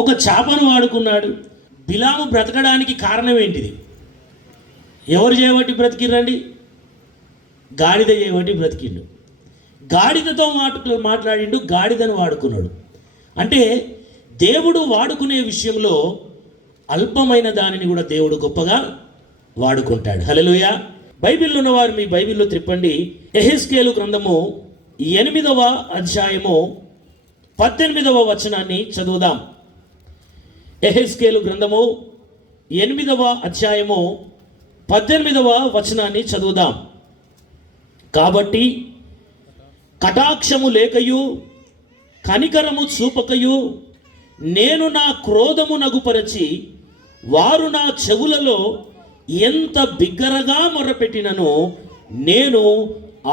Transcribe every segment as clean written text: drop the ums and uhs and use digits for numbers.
ఒక చేపను వాడుకున్నాడు. బిలాము బ్రతకడానికి కారణం ఏంటిది? ఎవరు చేయబట్టి బ్రతికిరండి? గాడిద చేయబట్టి బ్రతికిండు. గాడిదతో మాట్లాడిండు, గాడిదను వాడుకున్నాడు. అంటే దేవుడు వాడుకునే విషయంలో అల్పమైన దానిని కూడా దేవుడు గొప్పగా వాడుకుంటాడు. హల్లెలూయా. బైబిల్లో ఉన్నవారు మీ బైబిల్లో త్రిప్పండి. యెహెజ్కేలు గ్రంథము 8వ అధ్యాయము 18వ వచనాన్ని చదువుదాం. యెహెజ్కేలు గ్రంథము 8వ అధ్యాయము 18వ వచనాన్ని చదువుదాం. కాబట్టి కటాక్షము లేకయు కనికరము చూపకయు నేను నా క్రోధము నగుపరచి వారు నా చెవులలో ఎంత బిగ్గరగా మొరపెట్టినను నేను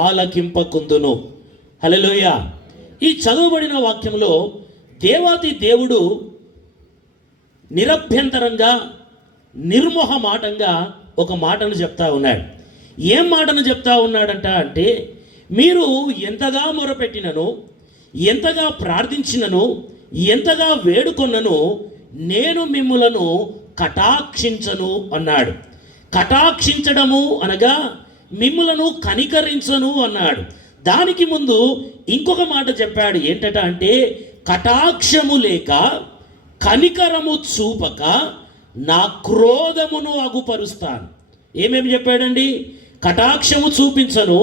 ఆలకింపకుందును. హల్లెలూయా. ఈ చదువుబడిన వాక్యంలో దేవాతి దేవుడు నిరభ్యంతరంగా నిర్మోహమాటంగా ఒక మాటను చెప్తా ఉన్నాడు. ఏం మాటను చెప్తా ఉన్నాడంట అంటే, మీరు ఎంతగా మొరపెట్టినను, ఎంతగా ప్రార్థించినను, ఎంతగా వేడుకొన్నను నేను మిమ్ములను కటాక్షించను అన్నాడు. కటాక్షించడము అనగా మిమ్ములను కనికరించను అన్నాడు. దానికి ముందు ఇంకొక మాట చెప్పాడు. ఏంటట అంటే, కటాక్షము లేక కనికరము చూపక నా క్రోధమును అగుపరుస్తాను. ఏమేమి చెప్పాడండి? కటాక్షము చూపించను,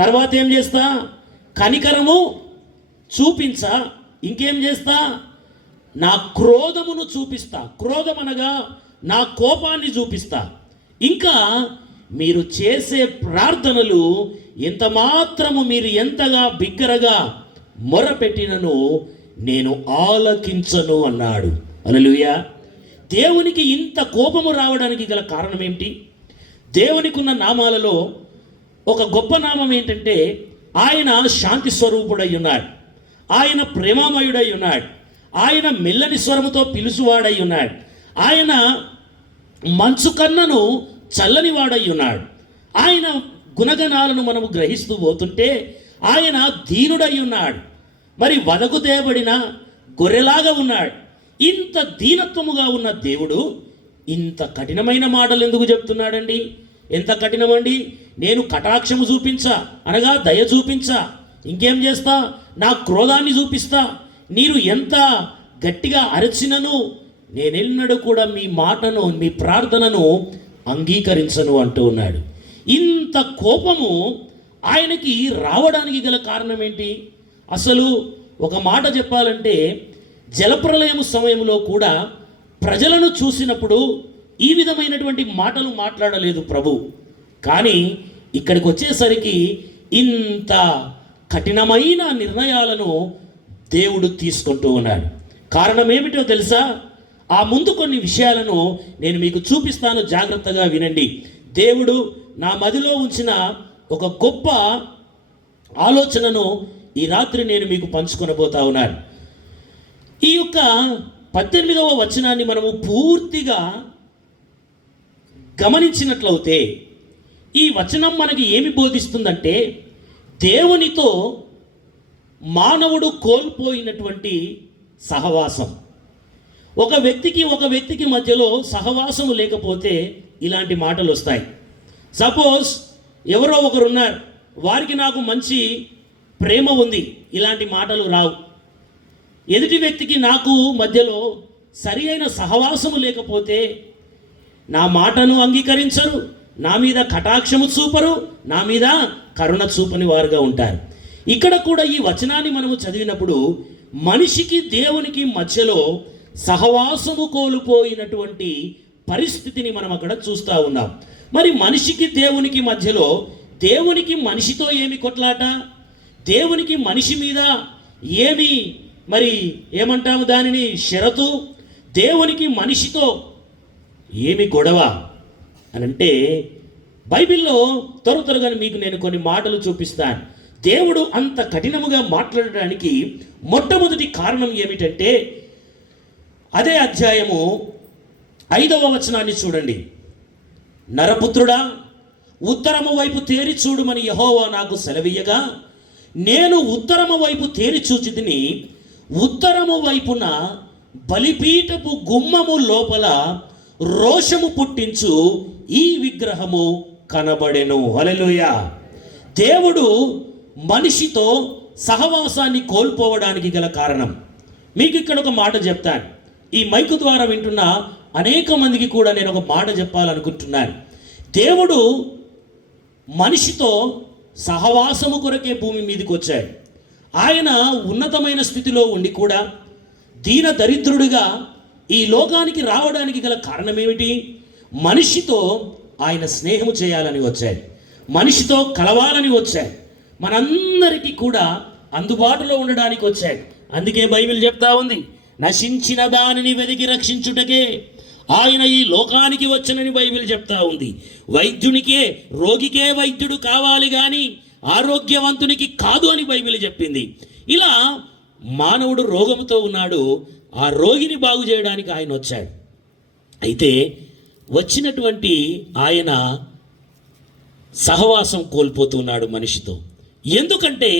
తర్వాత ఏం చేస్తా? కనికరము చూపించా, ఇంకేం చేస్తా? నా క్రోధమును చూపిస్తా. క్రోధం అనగా నా కోపాన్ని చూపిస్తా. ఇంకా మీరు చేసే ప్రార్థనలు ఎంత మాత్రము మీరు ఎంతగా బిగ్గరగా మొరపెట్టినను నేను ఆలకించను అన్నాడు. హల్లెలూయా. దేవునికి ఇంత కోపము రావడానికి గల కారణం ఏమిటి? దేవునికి ఉన్న నామాలలో ఒక గొప్ప నామం ఏంటంటే, ఆయన శాంతి స్వరూపుడై ఉన్నాడు, ఆయన ప్రేమమయుడై ఉన్నాడు, ఆయన మెల్లని స్వరముతో పిలుచువాడై ఉన్నాడు, ఆయన మంచు కన్నను చల్లని వాడై ఉన్నాడు. ఆయన గుణగణాలను మనము గ్రహిస్తూ పోతుంటే ఆయన దీనుడై ఉన్నాడు, మరి వదకు తేబడిన గొర్రెలాగా ఉన్నాడు. ఇంత దీనత్వముగా ఉన్న దేవుడు ఇంత కఠినమైన మాటలు ఎందుకు చెప్తున్నాడండి? ఎంత కఠినమండి? నేను కటాక్షము చూపించా అనగా దయ చూపించా, ఇంకేం చేస్తా? నా క్రోధాన్ని చూపిస్తా. మీరు ఎంత గట్టిగా అరచినను నేనెన్నడూ కూడా మీ మాటను, మీ ప్రార్థనను అంగీకరించను అంటూ ఉన్నాడు. ఇంత కోపము ఆయనకి రావడానికి గల కారణం ఏంటి? అసలు ఒక మాట చెప్పాలంటే, జలప్రలయం సమయంలో కూడా ప్రజలను చూసినప్పుడు ఈ విధమైనటువంటి మాటలు మాట్లాడలేదు ప్రభు. కానీ ఇక్కడికి వచ్చేసరికి ఇంత కఠినమైన నిర్ణయాలను దేవుడు తీసుకుంటూ ఉన్నాడు. కారణం ఏమిటో తెలుసా? ఆ ముందు కొన్ని విషయాలను నేను మీకు చూపిస్తాను, జాగ్రత్తగా వినండి. దేవుడు నా మదిలో ఉంచిన ఒక గొప్ప ఆలోచనను ఈ రాత్రి నేను మీకు పంచుకొనబోతా ఉన్నాను. ఈ యొక్క 18వ వచనాన్ని మనము పూర్తిగా గమనించినట్లయితే ఈ వచనం మనకి ఏమి బోధిస్తుందంటే, దేవునితో మానవుడు కోల్పోయినటువంటి సహవాసం. ఒక వ్యక్తికి మధ్యలో సహవాసము లేకపోతే ఇలాంటి మాటలు వస్తాయి. సపోజ్ ఎవరో ఒకరు ఉన్నారు, వారికి నాకు మంచి ప్రేమ ఉంది, ఇలాంటి మాటలు రావు. ఎదుటి వ్యక్తికి నాకు మధ్యలో సరి అయిన సహవాసము లేకపోతే నా మాటను అంగీకరించరు, నా మీద కటాక్షము చూపరు, నా మీద కరుణ చూపని వారుగా ఉంటారు. ఇక్కడ కూడా ఈ వచనాన్ని మనము చదివినప్పుడు మనిషికి దేవునికి మధ్యలో సహవాసము కోల్పోయినటువంటి పరిస్థితిని మనం అక్కడ చూస్తూ ఉన్నాం. మరి మనిషికి దేవునికి మధ్యలో, దేవునికి మనిషితో ఏమి కొట్లాట, దేవునికి మనిషి మీద ఏమి మరి ఏమంటాము దానిని షరతు, దేవునికి మనిషితో ఏమి గొడవ అని అంటే, బైబిల్లో త్వరగా మీకు నేను కొన్ని మాటలు చూపిస్తాను. దేవుడు అంత కఠినముగా మాట్లాడడానికి మొట్టమొదటి కారణం ఏమిటంటే, అదే అధ్యాయము 5వ వచనాన్ని చూడండి. నరపుత్రుడా, ఉత్తరము వైపు తేరి చూడుమని యెహోవా నాకు సెలవీయగా నేను ఉత్తరము వైపు తేరి చూచితిని, ఉత్తరము వైపున బలిపీఠపు గుమ్మము లోపల రోషము పుట్టించు ఈ విగ్రహము కనబడెను. హల్లెలూయా. దేవుడు మనిషితో సహవాసాన్ని కోల్పోవడానికి గల కారణం మీకు ఇక్కడ ఒక మాట చెప్తాను. ఈ మైకు ద్వారా వింటున్న అనేక మందికి కూడా నేను ఒక మాట చెప్పాలనుకుంటున్నాను. దేవుడు మనిషితో సహవాసము కొరకే భూమి మీదకి వచ్చాడు. ఆయన ఉన్నతమైన స్థితిలో ఉండి కూడా దీన దరిద్రుడిగా ఈ లోకానికి రావడానికి గల కారణం ఏమిటి? మనిషితో ఆయన స్నేహము చేయాలని వచ్చాడు, మనిషితో కలవాలని వచ్చాడు, మనందరికీ కూడా అందుబాటులో ఉండడానికి వచ్చాడు. అందుకే బైబిల్ చెప్తా ఉంది, నశించిన దానిని వెదికి రక్షించుటకే ఆయన ఈ లోకానికి వచ్చనని బైబిల్ చెప్తా ఉంది. వైద్యునికే, రోగికే వైద్యుడు కావాలి కానీ ఆరోగ్యవంతునికి కాదు అని బైబిల్ చెప్పింది. ఇలా మానవుడు రోగంతో ఉన్నాడు, ఆ రోగిని బాగు చేయడానికి ఆయన వచ్చాడు. అయితే వచ్చినటువంటి ఆయన సహవాసం కోల్పోతున్నాడు మనిషితో. ఎందుకంటే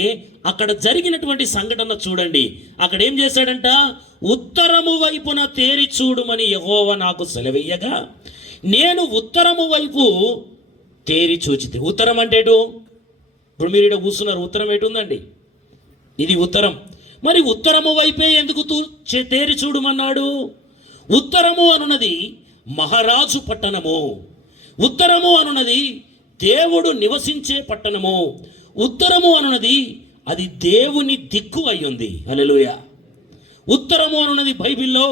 అక్కడ జరిగినటువంటి సంఘటన చూడండి. అక్కడ ఏం చేశాడంట? ఉత్తరము వైపున తేరి చూడుమని యెహోవా నాకు సెలవెయ్యగా నేను ఉత్తరము వైపు తేరి చూచితే. ఉత్తరం అంటే ఎటు? ఇప్పుడు మీరు ఇక్కడ కూర్చున్నారు, ఉత్తరం ఎటు ఉందండి? ఇది ఉత్తరం. మరి ఉత్తరము వైపే ఎందుకు తేరి చూడమన్నాడు? ఉత్తరము అనున్నది మహారాజు పట్టణము, ఉత్తరము అనున్నది దేవుడు నివసించే పట్టణము, ఉత్తరము అనున్నది అది దేవుని దిక్కు అయ్యింది. హల్లెలూయా. ఉత్తరము అనున్నది బైబిల్లో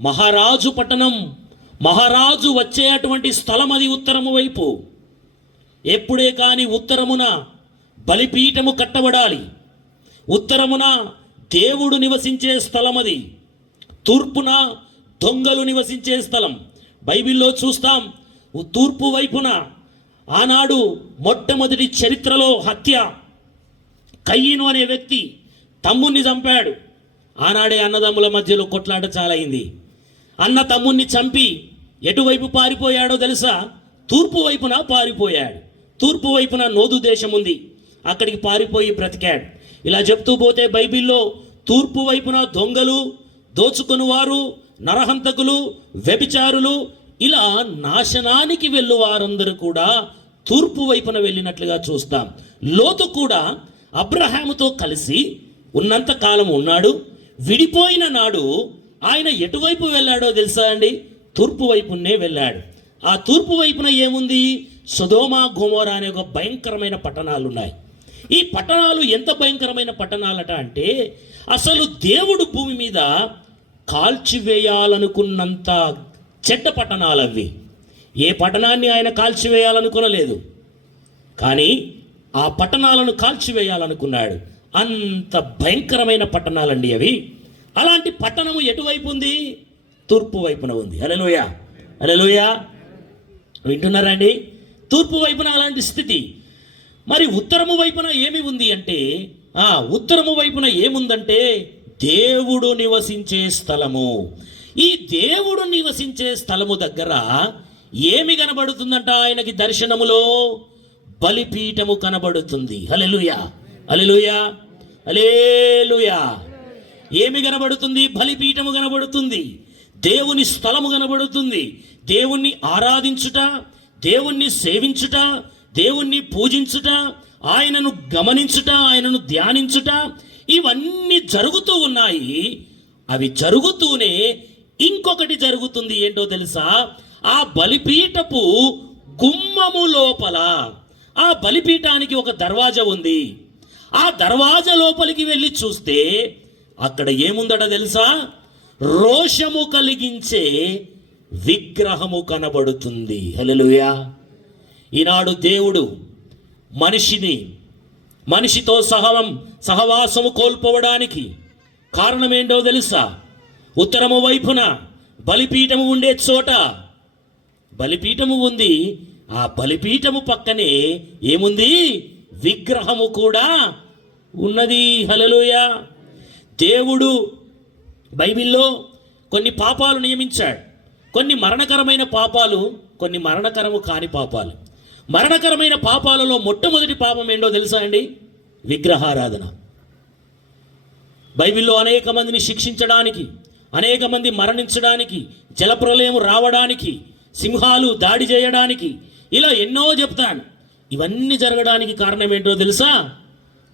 మహారాజు పట్టణం, మహారాజు వచ్చేటువంటి స్థలం, అది ఉత్తరము వైపు. ఎప్పుడే కానీ ఉత్తరమున బలిపీఠము కట్టబడాలి, ఉత్తరమున దేవుడు నివసించే స్థలం అది, తూర్పున దొంగలు నివసించే స్థలం. బైబిల్లో చూస్తాం, తూర్పు వైపున ఆనాడు మొట్టమొదటి చరిత్రలో హత్య, కయ్యను అనే వ్యక్తి తమ్ముణ్ణి చంపాడు. ఆనాడే అన్నదమ్ముల మధ్యలో కొట్లాట చాలా అయింది. అన్న తమ్ముణ్ణి చంపి ఎటువైపు పారిపోయాడో తెలుసా? తూర్పు వైపున పారిపోయాడు. తూర్పు వైపున నోదు దేశం ఉంది, అక్కడికి పారిపోయి బ్రతికాడు. ఇలా చెప్తూ పోతే బైబిల్లో తూర్పు వైపున దొంగలు, దోచుకునివారు, నరహంతకులు, వ్యభిచారులు, ఇలా నాశనానికి వెళ్ళు వారందరూ కూడా తూర్పు వైపున వెళ్ళినట్లుగా చూస్తాం. లోతు కూడా అబ్రహాముతో కలిసి ఉన్నంత కాలం ఉన్నాడు. విడిపోయిన నాడు ఆయన ఎటువైపు వెళ్ళాడో తెలుసా అండి? తూర్పు వైపునే వెళ్ళాడు. ఆ తూర్పు వైపున ఏముంది? సొదొమ గొమొర్రా అనే ఒక భయంకరమైన పట్టణాలు ఉన్నాయి. ఈ పట్టణాలు ఎంత భయంకరమైన పట్టణాలట అంటే, అసలు దేవుడు భూమి మీద కాల్చివేయాలనుకున్నంత చెడ్డ పట్టణాలు అవి. ఏ పట్టణాన్ని ఆయన కాల్చివేయాలనుకునలేదు, కానీ ఆ పట్టణాలను కాల్చివేయాలనుకున్నాడు. అంత భయంకరమైన పట్టణాలండి అవి. అలాంటి పట్టణము ఎటువైపు ఉంది? తూర్పు వైపున ఉంది. హల్లెలూయా, హల్లెలూయా. వింటున్నారండి? తూర్పు వైపున అలాంటి స్థితి. మరి ఉత్తరము వైపున ఏమి ఉంది అంటే, ఉత్తరము వైపున ఏముందంటే దేవుడు నివసించే స్థలము. ఈ దేవుడు నివసించే స్థలము దగ్గర ఏమి కనబడుతుందంట? ఆయనకి దర్శనములో బలిపీఠము కనబడుతుంది. హల్లెలూయా, హల్లెలూయా, హల్లెలూయా. ఏమి కనబడుతుంది? బలిపీఠము కనబడుతుంది, దేవుని స్థలము కనబడుతుంది. దేవుణ్ణి ఆరాధించుట, దేవుణ్ణి సేవించుట, దేవుణ్ణి పూజించుట, ఆయనను గమనించుట, ఆయనను ధ్యానించుట, ఇవన్నీ జరుగుతూ ఉన్నాయి. అవి జరుగుతూనే ఇంకొకటి జరుగుతుంది. ఏంటో తెలుసా? ఆ బలిపీఠపు గుమ్మము లోపల, ఆ బలిపీఠానికి ఒక దర్వాజా ఉంది. ఆ దర్వాజా లోపలికి వెళ్ళి చూస్తే అక్కడ ఏముందట తెలుసా? రోషము కలిగించే విగ్రహము కనబడుతుంది. హల్లెలూయా. ఈనాడు దేవుడు మనిషితో సహవాసము కోల్పోవడానికి కారణం ఏంటో తెలుసా? ఉత్తరము వైపున బలిపీఠము ఉండే చోట బలిపీఠము ఉంది. ఆ బలిపీఠము పక్కనే ఏముంది? విగ్రహము కూడా ఉన్నది. హల్లెలూయా. దేవుడు బైబిల్లో కొన్ని పాపాలు నియమించాడు. కొన్ని మరణకరమైన పాపాలు, కొన్ని మరణకరము కాని పాపాలు. మరణకరమైన పాపాలలో మొట్టమొదటి పాపం ఏంటో తెలుసా అండి? విగ్రహారాధన. బైబిల్లో అనేక మందిని శిక్షించడానికి, అనేక మంది మరణించడానికి, జలప్రలయం రావడానికి, సింహాలు దాడి చేయడానికి, ఇలా ఎన్నో చెప్తాను. ఇవన్నీ జరగడానికి కారణం ఏంటో తెలుసా?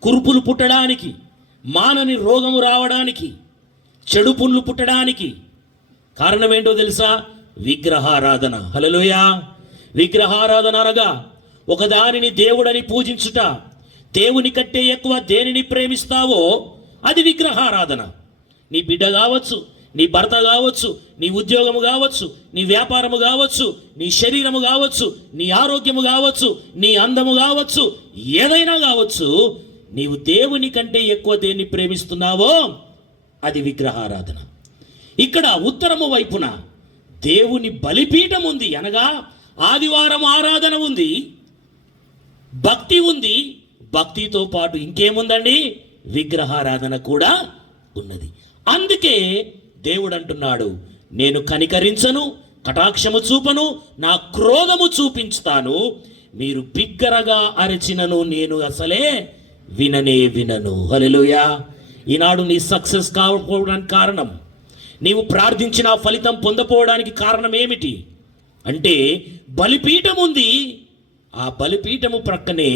కురుపులు పుట్టడానికి, మానని రోగము రావడానికి, చెడు పుండ్లు పుట్టడానికి కారణం ఏంటో తెలుసా? విగ్రహారాధన. హల్లెలూయా. విగ్రహారాధన అనగా ఒకదానిని దేవుడని పూజించుట. దేవుని కంటే ఎక్కువ దేనిని ప్రేమిస్తావో అది విగ్రహారాధన. నీ బిడ్డ కావచ్చు, నీ భర్త కావచ్చు, నీ ఉద్యోగము కావచ్చు, నీ వ్యాపారము కావచ్చు, నీ శరీరము కావచ్చు, నీ ఆరోగ్యము కావచ్చు, నీ అందము కావచ్చు, ఏదైనా కావచ్చు, నీవు దేవుని కంటే ఎక్కువ దేన్ని ప్రేమిస్తున్నావో అది విగ్రహారాధన. ఇక్కడ ఉత్తరము వైపున దేవుని బలిపీఠం ఉంది, అనగా ఆదివారం ఆరాధన ఉంది, భక్తి ఉంది. భక్తితో పాటు ఇంకేముందండి? విగ్రహారాధన కూడా ఉన్నది. అందుకే దేవుడు అంటున్నాడు, నేను కనికరించను, కటాక్షము చూపను, నా క్రోధము చూపించుతాను. మీరు బిగ్గరగా అరచినను నేను అసలే విననే వినను. హల్లెలూయా. ఈనాడు నీ సక్సెస్ కాకపోవడానికి కారణం, నీవు ప్రార్థించిన ఫలితం పొందపోవడానికి కారణం ఏమిటి అంటే బలిపీఠం ఉంది. ఆ బలిపీఠము ప్రక్కనే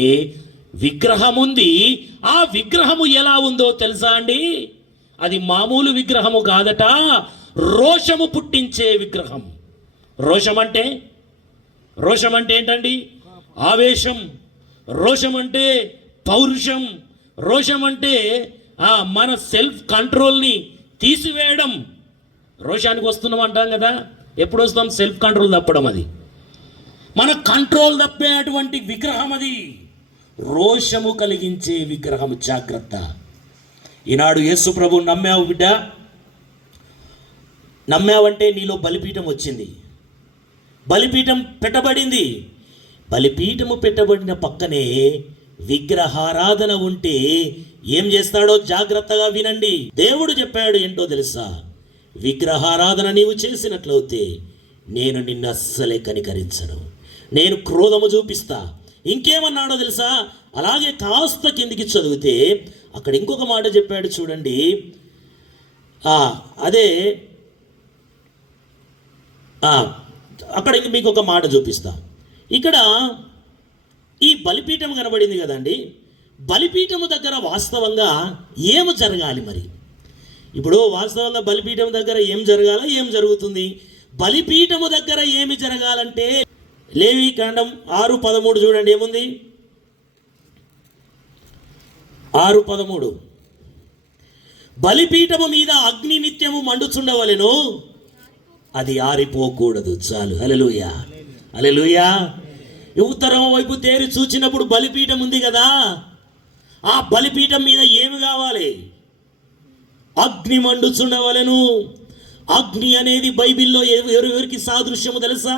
విగ్రహం ఉంది. ఆ విగ్రహము ఎలా ఉందో తెలుసా అండి? అది మామూలు విగ్రహము కాదట, రోషము పుట్టించే విగ్రహం. రోషం అంటే ఏంటండి? ఆవేశం. రోషం అంటే పౌరుషం. రోషం అంటే మన సెల్ఫ్ కంట్రోల్ని తీసివేయడం. రోషానికి వస్తున్నాం అంటాం కదా, ఎప్పుడు వస్తాం? సెల్ఫ్ కంట్రోల్ తప్పడం. అది మన కంట్రోల్ తప్పేటువంటి విగ్రహం. అది రోషము కలిగించే విగ్రహం. జాగ్రత్త. ఈనాడు యేసు ప్రభు నమ్మావు బిడ్డ, నమ్మావంటే నీలో బలిపీఠం వచ్చింది, బలిపీఠం పెట్టబడింది. బలిపీఠము పెట్టబడిన పక్కనే విగ్రహారాధన ఉంటే ఏం చేస్తాడో జాగ్రత్తగా వినండి. దేవుడు చెప్పాడు ఏంటో తెలుసా? విగ్రహారాధన నీవు చేసినట్లయితే నేను నిన్ను అస్సలే కనికరించను, నేను క్రోధము చూపిస్తా. ఇంకేమన్నాడో తెలుసా? అలాగే కాస్త కిందికి చదివితే అక్కడ ఇంకొక మాట చెప్పాడు చూడండి. అదే అక్కడ మీకు ఒక మాట చూపిస్తా. ఇక్కడ ఈ బలిపీఠం కనబడింది కదండి, బలిపీఠము దగ్గర వాస్తవంగా ఏమి జరగాలి మరి? ఇప్పుడు వాస్తవంగా బలిపీఠం దగ్గర ఏం జరగాల, ఏం జరుగుతుంది? బలిపీఠము దగ్గర ఏమి జరగాలంటే లేవీకాండం 6:13 చూడండి, ఏముంది? 6:13 బలిపీఠము మీద అగ్ని నిత్యము మండుచుండవలెను, అది ఆరిపోకూడదు. చాలు. హల్లెలూయా, హల్లెలూయా. ఉత్తరం వైపు తేరి చూచినప్పుడు బలిపీఠం ఉంది కదా, ఆ బలిపీఠం మీద ఏమి కావాలి? అగ్ని మండుచుండవలెను. అగ్ని అనేది బైబిల్లో ఎవరికి సాదృశ్యము తెలుసా?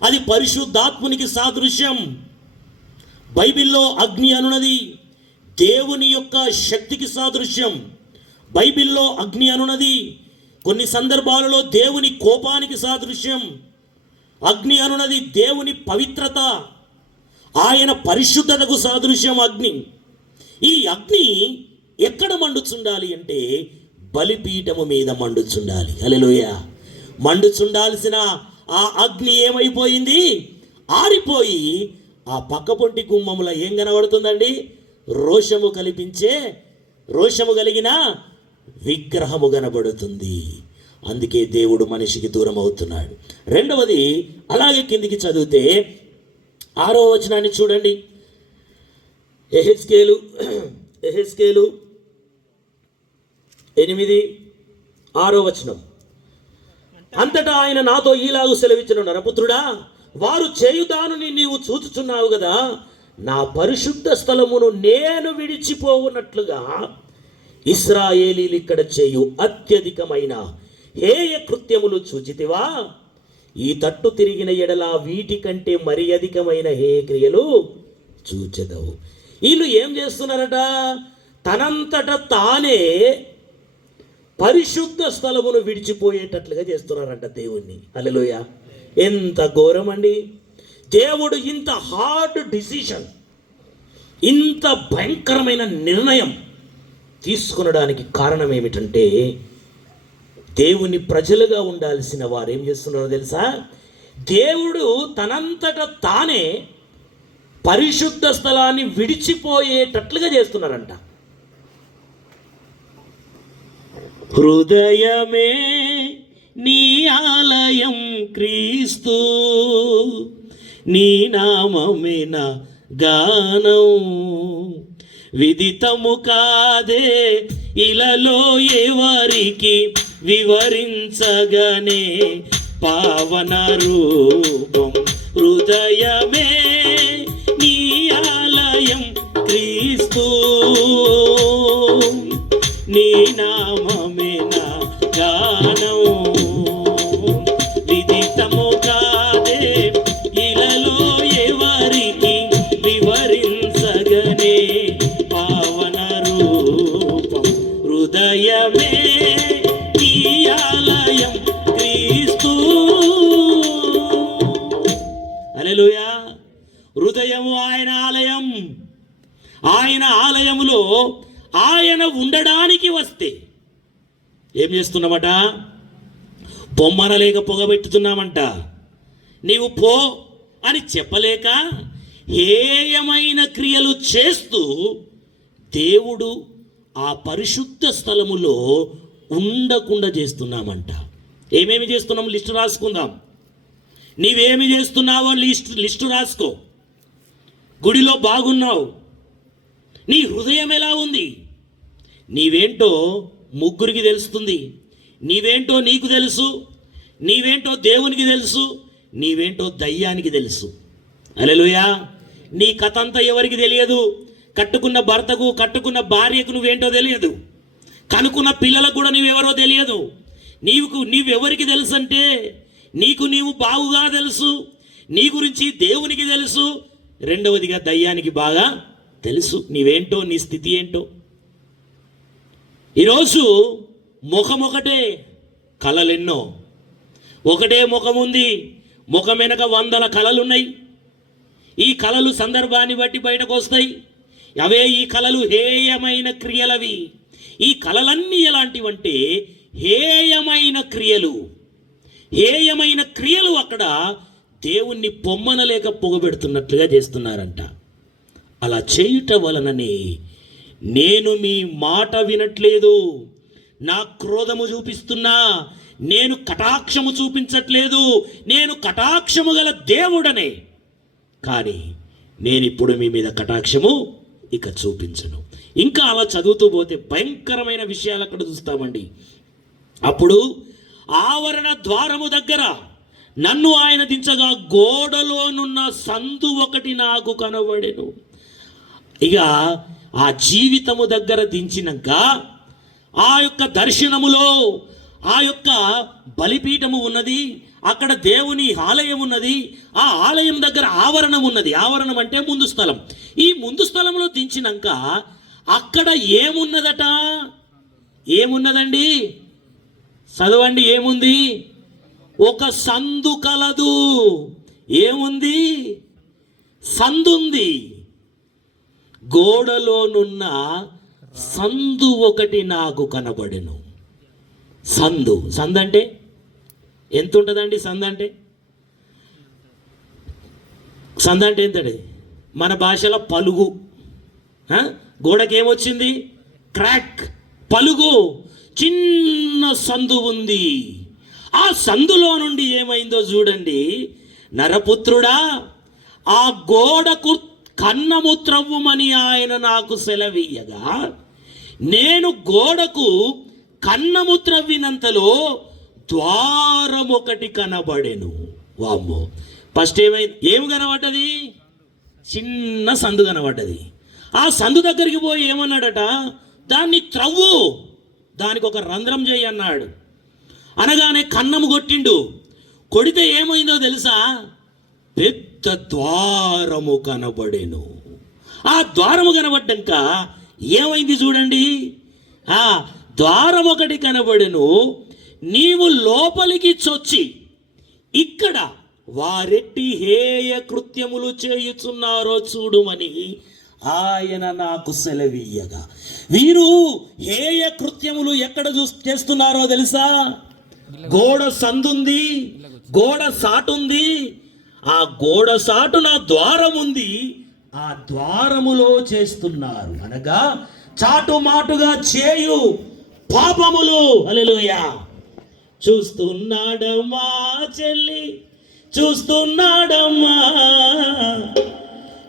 అది పరిశుద్ధాత్మునికి సాదృశ్యం. బైబిల్లో అగ్ని అనున్నది దేవుని యొక్క శక్తికి సాదృశ్యం. బైబిల్లో అగ్ని అనున్నది కొన్ని సందర్భాలలో దేవుని కోపానికి సాదృశ్యం. అగ్ని అనున్నది దేవుని పవిత్రత, ఆయన పరిశుద్ధతకు సాదృశ్యం అగ్ని. ఈ అగ్ని ఎక్కడ మండుచుండాలి అంటే బలిపీఠము మీద మండుచుండాలి. హల్లెలూయా. మండుచుండాల్సిన ఆ అగ్ని ఏమైపోయింది? ఆరిపోయి ఆ పక్కపొంటి గుమ్మముల ఏం కనబడుతుందండి? రోషము కలిగిన విగ్రహము కనబడుతుంది. అందుకే దేవుడు మనిషికి దూరం అవుతున్నాడు. రెండవది, అలాగే కిందికి చదివితే 6వ వచనాన్ని చూడండి. యెహెజ్కేలు 8:6 వచనం. అంతటా ఆయన నాతో ఈలాగు సెలవిచ్చెను, నరపుత్రుడా, వారు చేయుదానుని నీవు చూచుచున్నావు కదా, నా పరిశుద్ధ స్థలమును నేను విడిచిపోవునట్లుగా ఇశ్రాయేలీలు ఇక్కడ చేయు అత్యధికమైన హేయ కృత్యములు చూచితివా? ఈ తట్టు తిరిగిన ఎడల వీటి కంటే మరి అధికమైన హేయ క్రియలు చూచెదవు. వీళ్ళు ఏం చేస్తున్నారట? తనంతట తానే పరిశుద్ధ స్థలమును విడిచిపోయేటట్లుగా చేస్తున్నారంట దేవుణ్ణి. హల్లెలూయా. ఎంత ఘోరం అండి! దేవుడు ఇంత హార్డ్ డిసిషన్, ఇంత భయంకరమైన నిర్ణయం తీసుకునడానికి కారణం ఏమిటంటే దేవుని ప్రజలుగా ఉండాల్సిన వారు ఏం చేస్తున్నారో తెలుసా? దేవుడు తనంతట తానే పరిశుద్ధ స్థలాన్ని విడిచిపోయేటట్లుగా చేస్తున్నారంట. హృదయమే నీ ఆలయం క్రీస్తు, నీ నామమే నా గానం, విదితము కాదే ఇలలో ఎవరికి వివరించగనే పావన రూపం. హృదయమే నీ ఆలయం క్రీస్తు, నీ నామమే నా గానం, విదితము కాదే ఇలలో ఎవరికి వివరించగనే పావన రూపం. హృదయమే నీ ఆలయం క్రీస్తు. హల్లెలూయా. హృదయము ఆయన ఆలయం. ఆయన ఆలయములో ఆయన ఉండడానికి వస్తే ఏం చేస్తున్నామట? పొమ్మనలేక పొగబెట్టుతున్నామంట. నీవు పో అని చెప్పలేక హేయమైన క్రియలు చేస్తూ దేవుడు ఆ పరిశుద్ధ స్థలములో ఉండకుండా చేస్తున్నామంట. ఏమేమి చేస్తున్నాం లిస్టు రాసుకుందాం. నీవేమి చేస్తున్నావో లిస్టు రాసుకో. గుడిలో బాగున్నావు, నీ హృదయం ఎలా ఉంది? నీవేంటో ముగ్గురికి తెలుస్తుంది. నీవేంటో నీకు తెలుసు, నీవేంటో దేవునికి తెలుసు, నీవేంటో దయ్యానికి తెలుసు. హల్లెలూయా. నీ కథ అంతా ఎవరికి తెలియదు. కట్టుకున్న భర్తకు, కట్టుకున్న భార్యకు నువ్వేంటో తెలియదు. కనుక్కున్న పిల్లలకు కూడా నువ్వెవరో తెలియదు. నీవెవరికి తెలుసు అంటే నీవు బాగుగా తెలుసు, నీ గురించి దేవునికి తెలుసు, రెండవదిగా దయ్యానికి బాగా తెలుసు నీవేంటో, నీ స్థితి ఏంటో. ఈరోజు ముఖం ఒకటే, కళలెన్నో. ఒకటే ముఖం ఉంది, ముఖం వెనక 100 కళలు ఉన్నాయి. ఈ కళలు సందర్భాన్ని బట్టి బయటకు వస్తాయి. అవే ఈ కళలు హేయమైన క్రియలవి. ఈ కళలన్నీ ఎలాంటివంటే హేయమైన క్రియలు. హేయమైన క్రియలు అక్కడ దేవుణ్ణి పొమ్మనలేక పొగబెడుతున్నట్లుగా చేస్తున్నారంట. అలా చేయుట వలననే నేను మీ మాట వినట్లేదు, నా క్రోధము చూపిస్తున్నా, నేను కటాక్షము చూపించట్లేదు, నేను కటాక్షము గల దేవుడనే, కానీ నేనిప్పుడు మీ మీద కటాక్షము ఇక చూపించను. ఇంకా అలా చదువుతూ పోతే భయంకరమైన విషయాలు అక్కడ చూస్తామండి. అప్పుడు ఆవరణ ద్వారము దగ్గర నన్ను ఆయన దించగా గోడలోనున్న సందు ఒకటి నాకు కనబడెను. ఇక ఆ జీవితము దగ్గర దించినాక ఆ యొక్క దర్శనములో ఆ యొక్క బలిపీఠము ఉన్నది, అక్కడ దేవుని ఆలయం ఉన్నది, ఆ ఆలయం దగ్గర ఆవరణం ఉన్నది. ఆవరణం అంటే ముందు స్థలం. ఈ ముందు స్థలంలో దించినాక అక్కడ ఏమున్నదట? ఏమున్నదండి? చదవండి. ఏముంది? ఒక సందు కలదు. ఏముంది? సందుంది. గోడలోనున్న సందు ఒకటి నాకు కనబడెను. సందు అంటే ఎంత ఉంటుందండి? సందు అంటే ఎంతది? మన భాషలో పలుగు. గోడకి ఏమొచ్చింది? క్రాక్, పలుగు. చిన్న సందు ఉంది. ఆ సందులో నుండి ఏమైందో చూడండి. నరపుత్రుడా, ఆ గోడకు కన్నము త్రవ్వుమని ఆయన నాకు సెలవీయగా నేను గోడకు కన్నము త్రవ్వినంతలో ద్వారం ఒకటి కనబడెను. వామ్మో! ఫస్ట్ ఏమి కనబడ్డది? చిన్న సందు కనబడ్డది. ఆ సందు దగ్గరికి పోయి ఏమన్నాడట? దాన్ని త్రవ్వు, దానికి ఒక రంధ్రం చేయి అన్నాడు. అనగానే కన్నము కొట్టిండు. కొడితే ఏమైందో తెలుసా? పెద్ద ద్వారము కనబడెను. ఆ ద్వారము కనబడ్డాక ఏమైంది చూడండి. ఆ ద్వారం ఒకటి కనబడెను. నీవు లోపలికి చొచ్చి ఇక్కడ వారెట్టి హేయ కృత్యములు చేయుచున్నారో చూడుమని ఆయన నాకు సెలవీయగా. వీరు హేయ కృత్యములు ఎక్కడ చేస్తున్నారో తెలుసా? గోడ సందుంది, గోడ సాటుంది, ఆ గోడ సాటున ద్వారం ఉంది, ఆ ద్వారములో చేస్తున్నారు. అనగా చాటుమాటుగా చేయు పాపములు. హల్లెలూయా. చూస్తున్నాడమ్మా చెల్లి, చూస్తున్నాడమ్మా,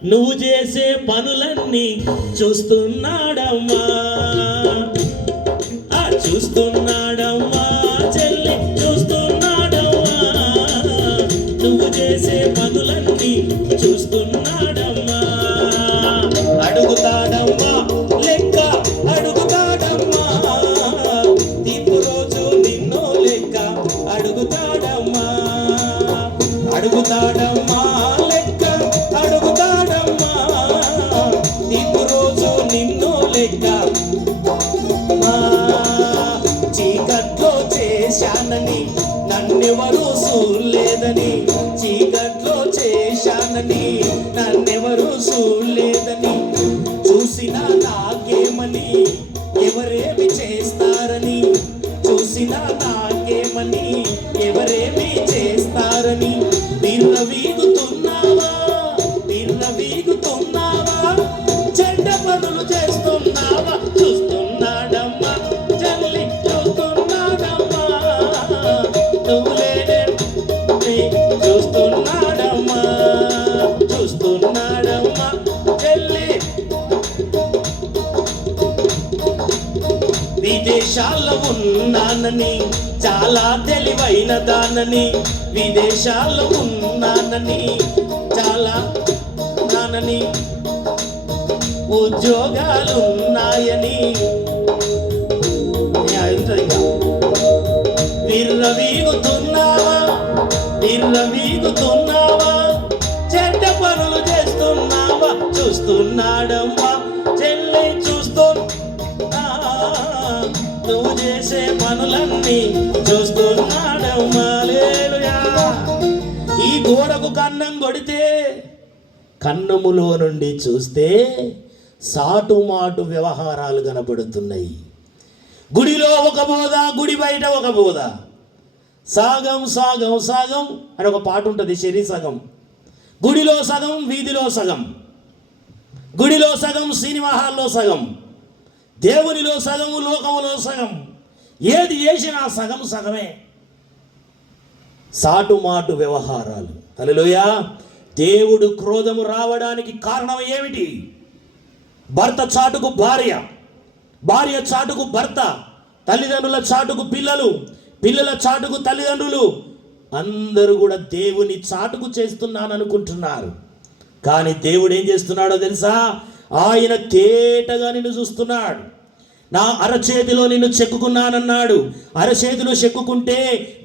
నువ్వు చేసే పనులన్నీ చూస్తున్నాడమ్మా. చూస్తున్నాడమ్మా చెల్లి, చూస్తున్నాడమ్మా, నువ్వు చేసే పనులన్నీ చూస్తున్నాడమ్మా. అడుగుతాడమ్మా లెక్క, అడుగుతాడమ్మా, తీర్పు రోజు నిన్నో లెక్క అడుగుతాడమ్మా. అడుగుతాడమ్మా లెక్క, అడుగుతాడమ్మా, తీర్పు రోజు నిన్నో లెక్క. చీకట్లో చేశానని నన్నెవరూ చూడలేదని, చీకట్లో చేశానని నన్నెవరూ చూడలేదని, చూసినా నాకేమని ఎవరేమి చేస్తారని, చూసినా నాకేమని ఎవరేమి చేస్తారని, విర్రవీగుతున్నావా, విర్రవీగుతున్నావా, చెడ్డ పనులు చేస్తున్నావా. చూస్తున్నాడమ్మా చెల్లి, చూస్తున్నాడమ్మా, నువ్వు లేనే చూస్తున్నాడమ్మా, చూస్తున్నాడమ్మా చెల్లి. విదేశాల్లో ఉన్నానని చాలా తెలివైన దానని, విదేశాల్లో ఉన్నానని చాలా నానని, ఉద్యోగాలున్నాయని, విర్రవీగుతున్నావా, విర్రవీగుతున్నావా, చెడ్డ పనులు చేస్తున్నావా. చూస్తున్నాడమ్మా చెల్లి, చూస్తున్నా, నువ్వు చేసే పనులన్నీ చూస్తున్నాడమ్మా. హల్లెలూయా. ఈ గోడకు కన్నం కొడితే కన్నములో నుండి చూస్తే సాటుమాటు వ్యవహారాలు కనబడుతున్నాయి. గుడిలో ఒక బోధ, గుడి బయట ఒక బోధ. సాగం సాగం సాగం అని ఒక పాట ఉంటుంది, శరీ సగం. గుడిలో సగం, వీధిలో సగం. గుడిలో సగం, సినిమా హాల్లో సగం. దేవునిలో సగము, లోకములో సగం. ఏది చేసినా సగం సగమే. సాటుమాటు వ్యవహారాలు. హల్లెలూయా. దేవుడు క్రోధము రావడానికి కారణం ఏమిటి? భర్త చాటుకు భార్య, భార్య చాటుకు భర్త, తల్లిదండ్రుల చాటుకు పిల్లలు, పిల్లల చాటుకు తల్లిదండ్రులు, అందరూ కూడా దేవుని చాటుకు చేస్తున్నాను అనుకుంటున్నారు. కానీ దేవుడు ఏం చేస్తున్నాడో తెలుసా? ఆయన తేటగా నిన్ను చూస్తున్నాడు. నా అరచేతిలో నిన్ను చెక్కుకున్నానన్నాడు. అరచేతిలో చెక్కుకుంటే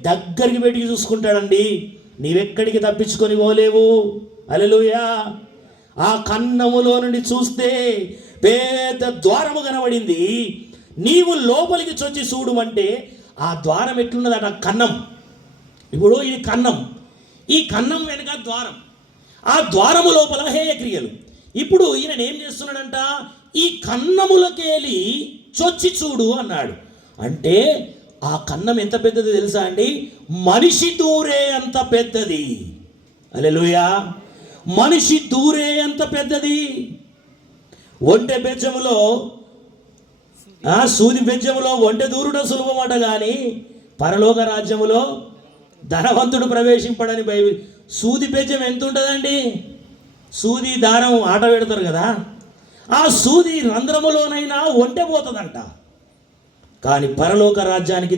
దగ్గరికి పెట్టి చూసుకుంటాడండి. నీవెక్కడికి తప్పించుకొని పోలేవు. హల్లెలూయా. ఆ కన్నములో నుండి చూస్తే పెద్ద ద్వారము కనబడింది. నీవు లోపలికి చొచ్చి చూడమంటే ఆ ద్వారం ఎట్లున్నదట? కన్నం. ఇప్పుడు ఇది కన్నం, ఈ కన్నం వెనుక ద్వారం, ఆ ద్వారము లోపల హేయక్రియలు. ఇప్పుడు ఈయన ఏం చేస్తున్నాడంట? ఈ కన్నములకేలి చొచ్చి చూడు అన్నాడు. అంటే ఆ కన్నం ఎంత పెద్దది తెలుసా అండి? మనిషి దూరే అంత పెద్దది. హల్లెలూయా. మనిషి దూరే అంత పెద్దది. ఒంటె బెజ్జములో, సూది బెజ్జములో ఒంటె దూరుట సులభమట, కానీ పరలోక రాజ్యములో ధనవంతుడు ప్రవేశింపడని బైబిల్. సూది బెజ్జం ఎంత ఉంటుందండి? సూది దారం ఆట పెడతారు కదా, ఆ సూది రంధ్రములోనైనా ఒంటె పోతుందంట. కానీ పరలోక రాజ్యానికి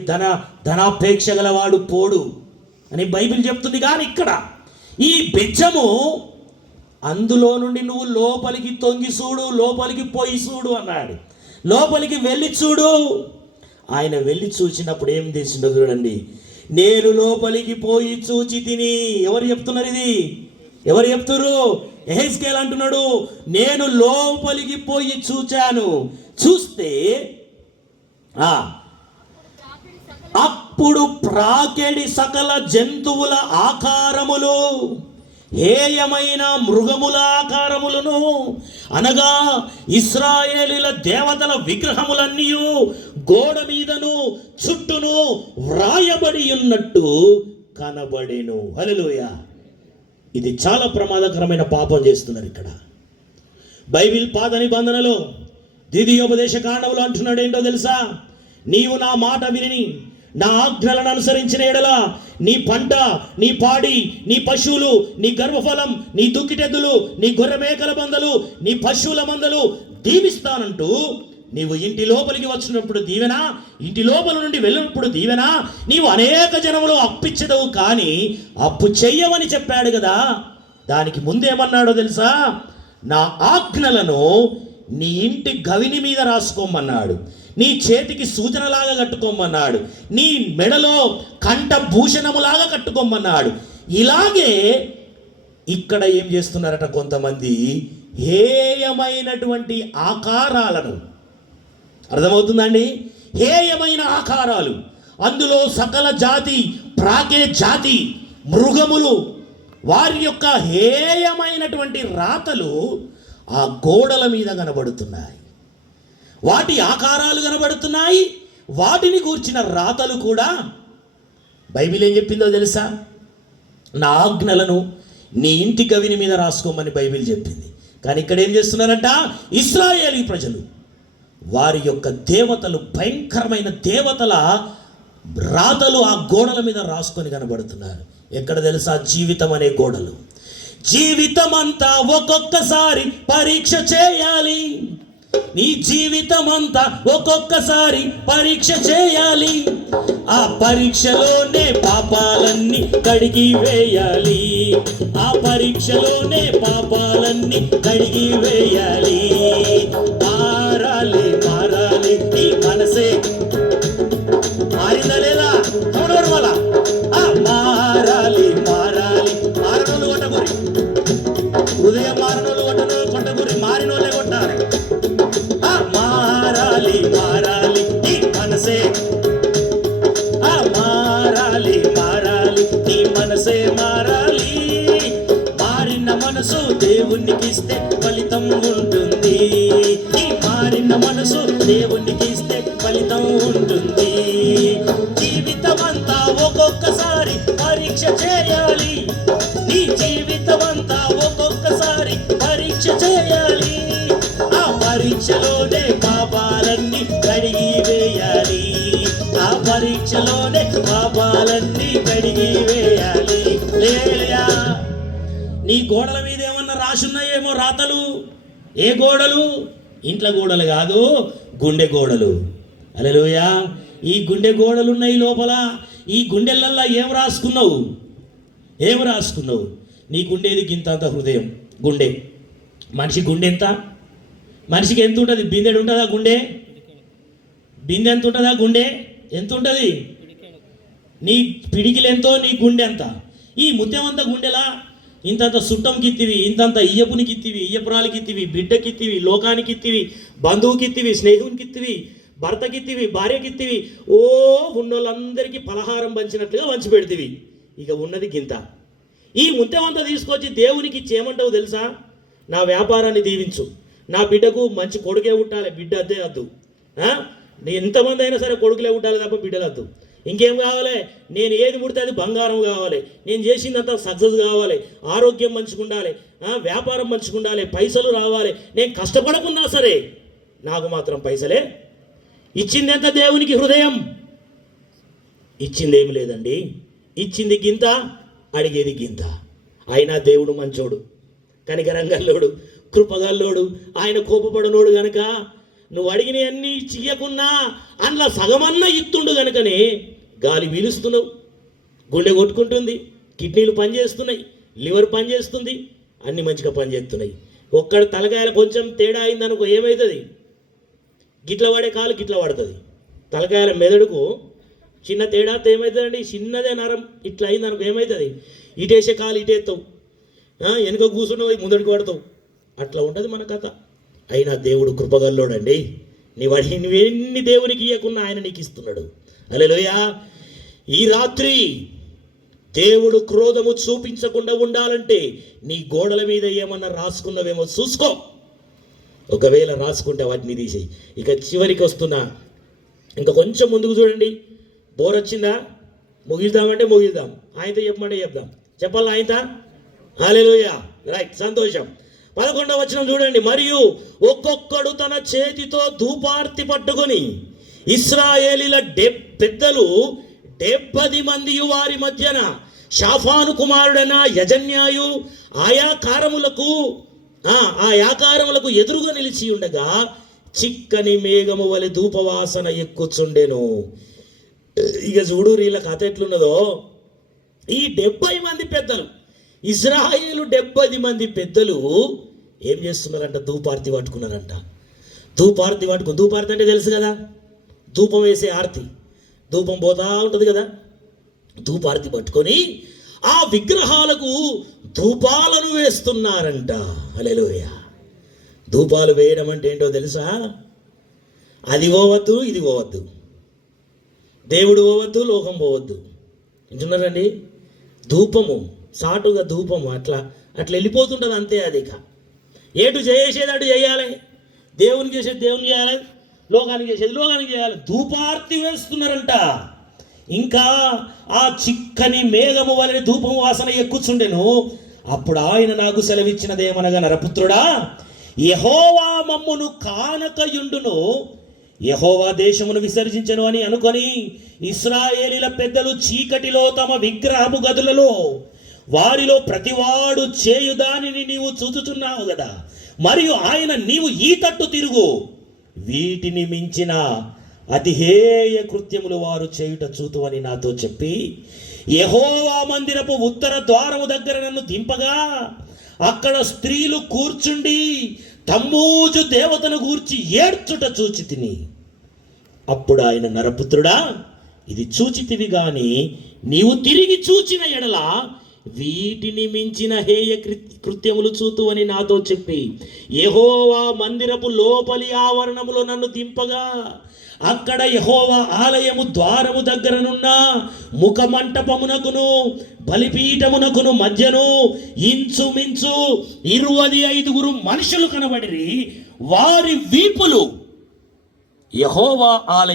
ధనాపేక్ష గలవాడు పోడు అని బైబిల్ చెప్తుంది. కానీ ఇక్కడ ఈ బెజ్జము, అందులో నుండి నువ్వు లోపలికి తొంగి చూడు, లోపలికి పోయి చూడు అన్నాడు. లోపలికి వెళ్ళి చూడు. ఆయన వెళ్ళి చూసినప్పుడు ఏం చేసిండో చూడండి. నేను లోపలికి పోయి చూచి తిని. ఎవరు చెప్తున్నారు ఇది? ఎవరు చెప్తున్నారు? యెహెజ్కేలు అంటున్నాడు, నేను లోపలికి పోయి చూచాను. చూస్తే అప్పుడు ప్రాకెడి సకల జంతువుల ఆకారములు. హేయమైన మృగముల ఆకారములను అనగా ఇశ్రాయేలీల దేవతల విగ్రహములన్నీ గోడ మీదను చుట్టూను వ్రాయబడి ఉన్నట్టు కనబడెను. హల్లెలూయా. ఇది చాలా ప్రమాదకరమైన పాపం చేస్తున్నారు ఇక్కడ. బైబిల్ పాత నిబంధనలో ద్వితీయోపదేశ కాండములో అంటున్నాడు ఏంటో తెలుసా? నీవు నా మాట విని నా ఆజ్ఞలను అనుసరించిన ఎడల నీ పంట, నీ పాడి, నీ పశువులు, నీ గర్భఫలం, నీ దుక్కిటెద్దులు, నీ గొర్రె మేకల మందలు, నీ పశువుల మందలు దీవిస్తానంటూ, నీవు ఇంటి లోపలికి వచ్చినప్పుడు దీవెనా, ఇంటి లోపల నుండి వెళ్ళినప్పుడు దీవెనా, నీవు అనేక జనములు అప్పిచ్చదవు కానీ అప్పు చెయ్యవని చెప్పాడు కదా. దానికి ముందేమన్నాడో తెలుసా? నా ఆజ్ఞలను నీ ఇంటి గవిని మీద రాసుకోమన్నాడు, నీ చేతికి సూచనలాగా కట్టుకోమన్నాడు, నీ మెడలో కంఠ భూషణములాగా కట్టుకోమన్నాడు. ఇలాగే ఇక్కడ ఏం చేస్తున్నారట కొంతమంది, హేయమైనటువంటి ఆకారాలను, అర్థమవుతుందండి? హేయమైన ఆకారాలు, అందులో సకల జాతి, ప్రాకే జాతి మృగములు, వారి యొక్క హేయమైనటువంటి రాతలు ఆ గోడల మీద కనబడుతున్నాయి. వాటి ఆకారాలు కనబడుతున్నాయి, వాటిని గూర్చిన రాతలు కూడా. బైబిల్ ఏం చెప్పిందో తెలుసా? నా ఆజ్ఞలను నీ ఇంటి గవిని మీద రాసుకోమని బైబిల్ చెప్పింది. కానీ ఇక్కడ ఏం చేస్తున్నారంట? ఇశ్రాయేలీ ప్రజలు వారి యొక్క దేవతలు, భయంకరమైన దేవతల రాతలు ఆ గోడల మీద రాసుకొని కనబడుతున్నారు. ఎక్కడ తెలుసా? జీవితం అనే గోడలు. జీవితం అంతా ఒక్కొక్కసారి పరీక్ష చేయాలి. నీ జీవితం అంతా ఒక్కొక్కసారి పరీక్ష చేయాలి. ఆ పరీక్షలోనే పాపాలన్నీ కడిగి వేయాలి. ఆ పరీక్షలోనే పాపాలన్నీ కడిగి వేయాలి. మారాలి మారాలి నీ మనసే. మారిందా లేదా? అవునోరు వల్ల మారాలి మారాలి. మారనోళ్ళు కొట్టగురి, హృదయం మారనోళ్ళు కొట్టగురి, మారినోళ్ళే కొట్టాలి. మారాలి మారాలి నీ మనసే. మారాలి మారాలి నీ మనసే మారాలి. మారిన మనసు దేవునికి ఇస్తే ఫలితం ఉంటుంది. నీ మారిన మనసు దేవునికి ఇస్తే ఫలితం ఉంటుంది. జీవితం అంతా ఒక్కొక్కసారి పరీక్ష చేయాలి. నీ జీవితం అంతా ఒక్కొక్కసారి పరీక్ష చేయాలి. ఆ పరీక్షలోనే పాపాలన్నీ కడిగి వేయాలి. ఆ పరీక్షలోనే పాపాలన్నీ కడిగి వేయాలి. లేలయా. నీ గోడల మీద ఏమన్నా రాసున్నాయేమో రాతలు. ఏ గోడలు? ఇంట్లో గోడలు కాదు, గుండె గోడలు. హల్లెలూయా. ఈ గుండె గోడలు ఉన్నాయి లోపల. ఈ గుండెలల్లో ఏం రాసుకున్నావు? ఏం రాసుకున్నావు? నీ గుండెది గింతంత హృదయం. గుండె, మనిషి గుండె ఎంత? మనిషికి ఎంత ఉంటుంది? బిందెడు ఉంటుందా గుండె? బిందె ఎంత ఉంటుందా గుండె? ఎంత ఉంటుంది? నీ పిడికిలు ఎంతో నీ గుండె ఎంత? ఈ ముత్యమంతా గుండెలా ఇంతంత సుట్టంకిత్తివి, ఇంతంత ఇయ్యపునికిత్తివి, ఇయ్యపురాలకిత్తివి, బిడ్డకిత్తివి, లోకానికిత్తివి, బంధువుకిత్తివి, స్నేహితునికిత్తివి, భర్తకిత్తివి, భార్యకిత్తివి. ఓ ఉన్నోళ్ళందరికీ పలహారం పంచినట్లుగా పంచి పెడితివి. ఇక ఉన్నది గింత. ఈ ముత్యమంతా తీసుకొచ్చి దేవునికి ఇచ్చేయమంటావు తెలుసా? నా వ్యాపారాన్ని దీవించు, నా బిడ్డకు మంచి కొడుకే పుట్టాలి, బిడ్డ అద్దే వద్దు. ఎంతమంది అయినా సరే కొడుకులే పుట్టాలి తప్ప బిడ్డలు వద్దు. ఇంకేం కావాలి? నేను ఏది ముడితే అది బంగారం కావాలి. నేను చేసిందంతా సక్సెస్ కావాలి. ఆరోగ్యం మంచిగా ఉండాలి, వ్యాపారం మంచిగా ఉండాలి, పైసలు రావాలి. నేను కష్టపడకున్నా సరే నాకు మాత్రం పైసలే. ఇచ్చింది ఎంత? దేవునికి హృదయం. ఇచ్చింది ఏమి లేదండి. ఇచ్చింది గింత, అడిగేది గింత. అయినా దేవుడు మంచోడు, కనికరంగల్లోడు, కృపగల్లోడు. ఆయన కోపపడనోడు గనక నువ్వు అడిగినవన్నీ చెయ్యకున్నా అందులో సగమన్నా ఇత్తుండు గనుకనే గాలి పీలుస్తున్నావు, గుండె కొట్టుకుంటుంది, కిడ్నీలు పనిచేస్తున్నాయి, లివర్ పనిచేస్తుంది, అన్నీ మంచిగా పనిచేస్తున్నాయి. ఒక్కడి తలకాయలు కొంచెం తేడా అయిందనుకో ఏమవుతుంది? గిట్ల పడే కాలు గిట్ల పడుతుంది. తలకాయల మెదడుకు చిన్న తేడాతో ఏమవుతుందండి? చిన్నదే నరం ఇట్లా అయిందనుకో ఏమవుతుంది? ఇటేసే కాలు ఇటేస్తావు, వెనుక కూర్చున్నావు ముందడికి పడతావు. అట్లా ఉంటుంది మన కథ. అయినా దేవుడు కృపగల్లోడండి. నువ్వెన్ని దేవునికి ఇవ్వకున్నా ఆయన నీకు ఇస్తున్నాడు. హల్లెలూయా. ఈ రాత్రి దేవుడు క్రోధము చూపించకుండా ఉండాలంటే నీ గోడల మీద ఏమన్నా రాసుకున్నవేమో చూసుకో. ఒకవేళ రాసుకుంటే వాటిని తీసేయి. ఇక చివరికి వస్తున్నా, ఇంకా కొంచెం ముందుకు చూడండి. బోర్ వచ్చిందా? ముగిద్దామంటే ముగిద్దాం, ఆయనతో చెప్పమంటే చెప్దాం. చెప్పాలా ఆయనతో? హల్లెలూయా, రైట్, సంతోషం. 11వ వచనం చూడండి. మరియు ఒక్కొక్కడు తన చేతితో ధూపార్తి పట్టుకొని ఇశ్రాయేలీల పెద్దలు 70 మంది వారి మధ్యన షాఫాను కుమారుడైన యజన్యాయు ఆ యాకారములకు ఎదురుగా నిలిచి ఉండగా చిక్కని మేఘము వలె ధూపవాసన ఎక్కుచుండెను. ఇక చూడు వీళ్ళ కథ ఎట్లున్నదో. ఈ 70 మంది పెద్దలు, ఇజ్రాయేలు 70 మంది పెద్దలు ఏం చేస్తున్నారంట? ధూపార్తి పట్టుకున్నారంట. ధూపార్తి అంటే తెలుసు కదా, ధూపం వేసే ఆర్తి, ధూపం పోతా ఉంటుంది కదా. ధూపార్తి పట్టుకొని ఆ విగ్రహాలకు ధూపాలను వేస్తున్నారంట. హల్లెలూయా. ధూపాలు వేయడం అంటే ఏంటో తెలుసా? అది పోవద్దు, ఇది పోవద్దు, దేవుడు పోవద్దు, లోకం పోవద్దు. వింటున్నారండి? ధూపము సాటుగా ధూపము అట్లా వెళ్ళిపోతుంటుంది అంతే. అది ఇక ఏటు చేసేది అటు చేయాలి, దేవునికి చేసేది దేవుని చేయాలి, లోకానికి చేసేది లోకానికి చేయాలి. ధూపార్తి వేస్తున్నారంట. ఇంకా ఆ చిక్కని మేఘము వలె ధూపము వాసన ఎక్కుచుండెను. అప్పుడు ఆయన నాకు సెలవిచ్చినదేమనగా, నరపుత్రుడా, యెహోవా మమ్మును కానకయుండును, యెహోవా దేశమును విసర్జించను అని అనుకొని ఇశ్రాయేలీల పెద్దలు చీకటిలో తమ విగ్రహపు గదులలో వారిలో ప్రతివాడు చేయు దానిని నీవు చూచుచున్నావు కదా. మరియు ఆయన, నీవు ఈ తట్టు తిరుగు, వీటిని మించిన అతిహేయ కృత్యములు వారు చేయుట చూతు అని నాతో చెప్పి యెహోవా మందిరపు ఉత్తర ద్వారము దగ్గర నన్ను దింపగా అక్కడ స్త్రీలు కూర్చుండి తమ్మూజు దేవతను గూర్చి ఏడ్చుట చూచితిని. అప్పుడు ఆయన, నరపుత్రుడా, ఇది చూచితివి గాని నీవు తిరిగి చూచిన ఎడల వీటిని మించిన హేయ కృత్యములు చూతు అని నాతో చెప్పి యెహోవా మందిరపు లోపలి ఆవరణములో నన్ను దింపగా అక్కడ యెహోవా ఆలయము ద్వారము దగ్గరనున్న ముఖ మంటపమునకును బలిపీఠమునకును మధ్యను ఇంచుమించు 25 మనుషులు కనబడిరి. వారి వీపులు యెహోవా ఆలయం